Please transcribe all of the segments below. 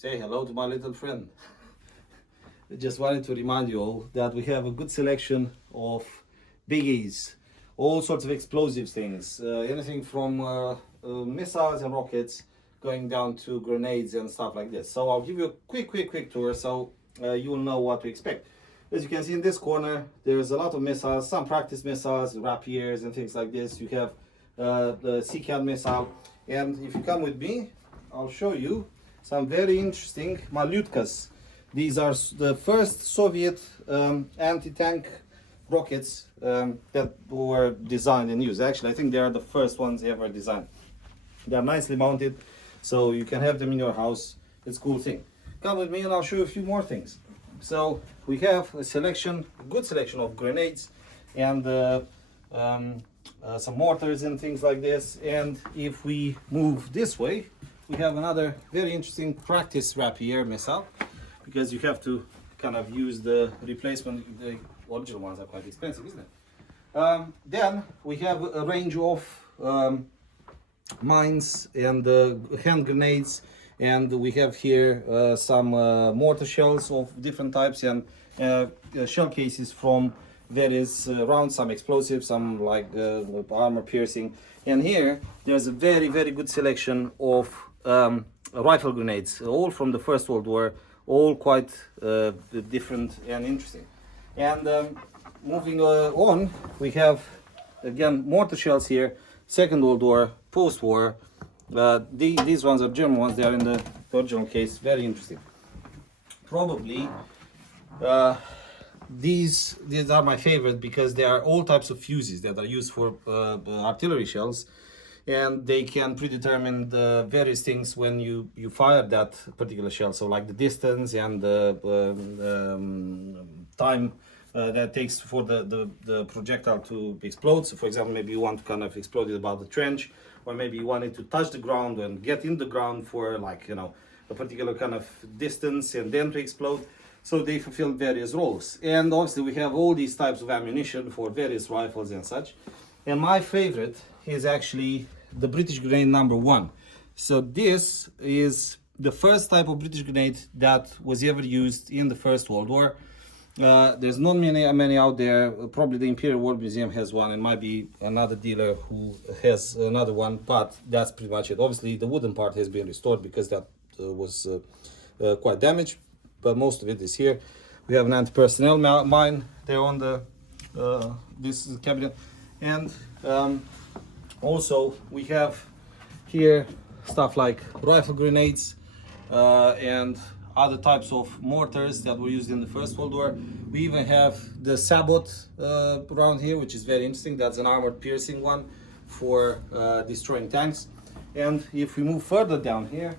say hello to my little friend. I just wanted to remind you all that we have a good selection of biggies, all sorts of explosive things, anything from missiles and rockets going down to grenades and stuff like this. So I'll give you a quick tour so you will know what to expect. As you can see in this corner, there's a lot of missiles, some practice missiles, rapiers and things like this. You have the Sea-Cat missile, and if you come with me, I'll show you some very interesting Malyutkas. These are the first Soviet anti-tank rockets that were designed and used. Actually, I think they are the first ones ever designed. They are nicely mounted, so you can have them in your house. It's a cool thing. Come with me and I'll show you a few more things. So we have a good selection of grenades and some mortars and things like this. And if we move this way, we have another very interesting practice rapier missile, because you have to kind of use the replacement. The original ones are quite expensive, isn't it? Then we have a range of mines and hand grenades, and we have here some mortar shells of different types and shell cases from various rounds, some explosives, some like armor piercing. And here there's a very good selection of rifle grenades, all from the First World War, all quite different and interesting. And moving on, we have again mortar shells here, Second World War, post-war. These ones are German ones, they are in the original case, very interesting. Probably these are my favorite because they are all types of fuses that are used for artillery shells, and they can predetermine the various things when you fire that particular shell. So like the distance and the time that takes for the projectile to explode. So for example, maybe you want to kind of explode it about the trench, or maybe you want it to touch the ground and get in the ground for, like, you know, a particular kind of distance and then to explode. So they fulfill various roles. And obviously we have all these types of ammunition for various rifles and such. And my favorite is actually the British grenade number 1. So this is the first type of British grenade that was ever used in the First World War. There's not many out there. Probably the Imperial War Museum has one, and might be another dealer who has another one, but that's pretty much it. Obviously the wooden part has been restored because that was quite damaged, but most of it is here. We have an anti-personnel mine there on the this cabinet, and also we have here stuff like rifle grenades and other types of mortars that were used in the First World War. We even have the Sabot around here, which is very interesting. That's an armored piercing one for destroying tanks. And if we move further down here,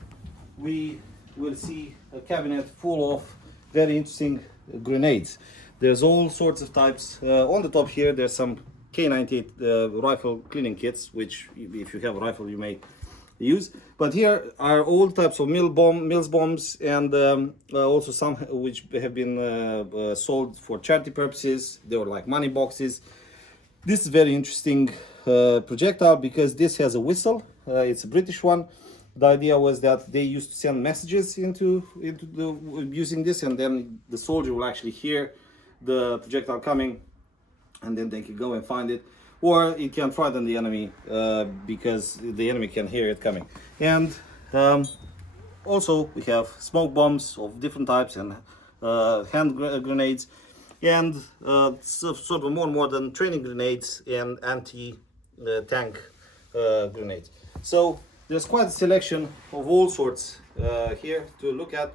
we will see a cabinet full of very interesting grenades. There's all sorts of types. On the top here, there's some K98 rifle cleaning kits, which if you have a rifle you may use. But here are all types of Mills bombs, and also some which have been sold for charity purposes. They were like money boxes. This is very interesting projectile because this has a whistle. It's a British one. The idea was that they used to send messages into using this, and then the soldier will actually hear the projectile coming, and then they can go and find it, or it can frighten the enemy because the enemy can hear it coming. And also we have smoke bombs of different types and hand grenades, and sort of more modern training grenades and anti-tank grenades. So there's quite a selection of all sorts here to look at.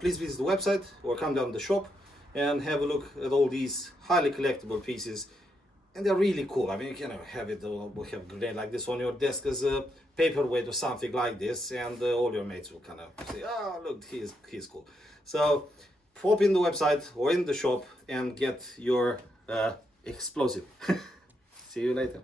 Please visit the website or come down to the shop and have a look at all these highly collectible pieces. And they're really cool. I mean, you can have it, or have a grenade like this on your desk as a paperweight or something like this, and all your mates will kind of say, oh, look, he's cool. So pop in the website or in the shop and get your explosive. See you later.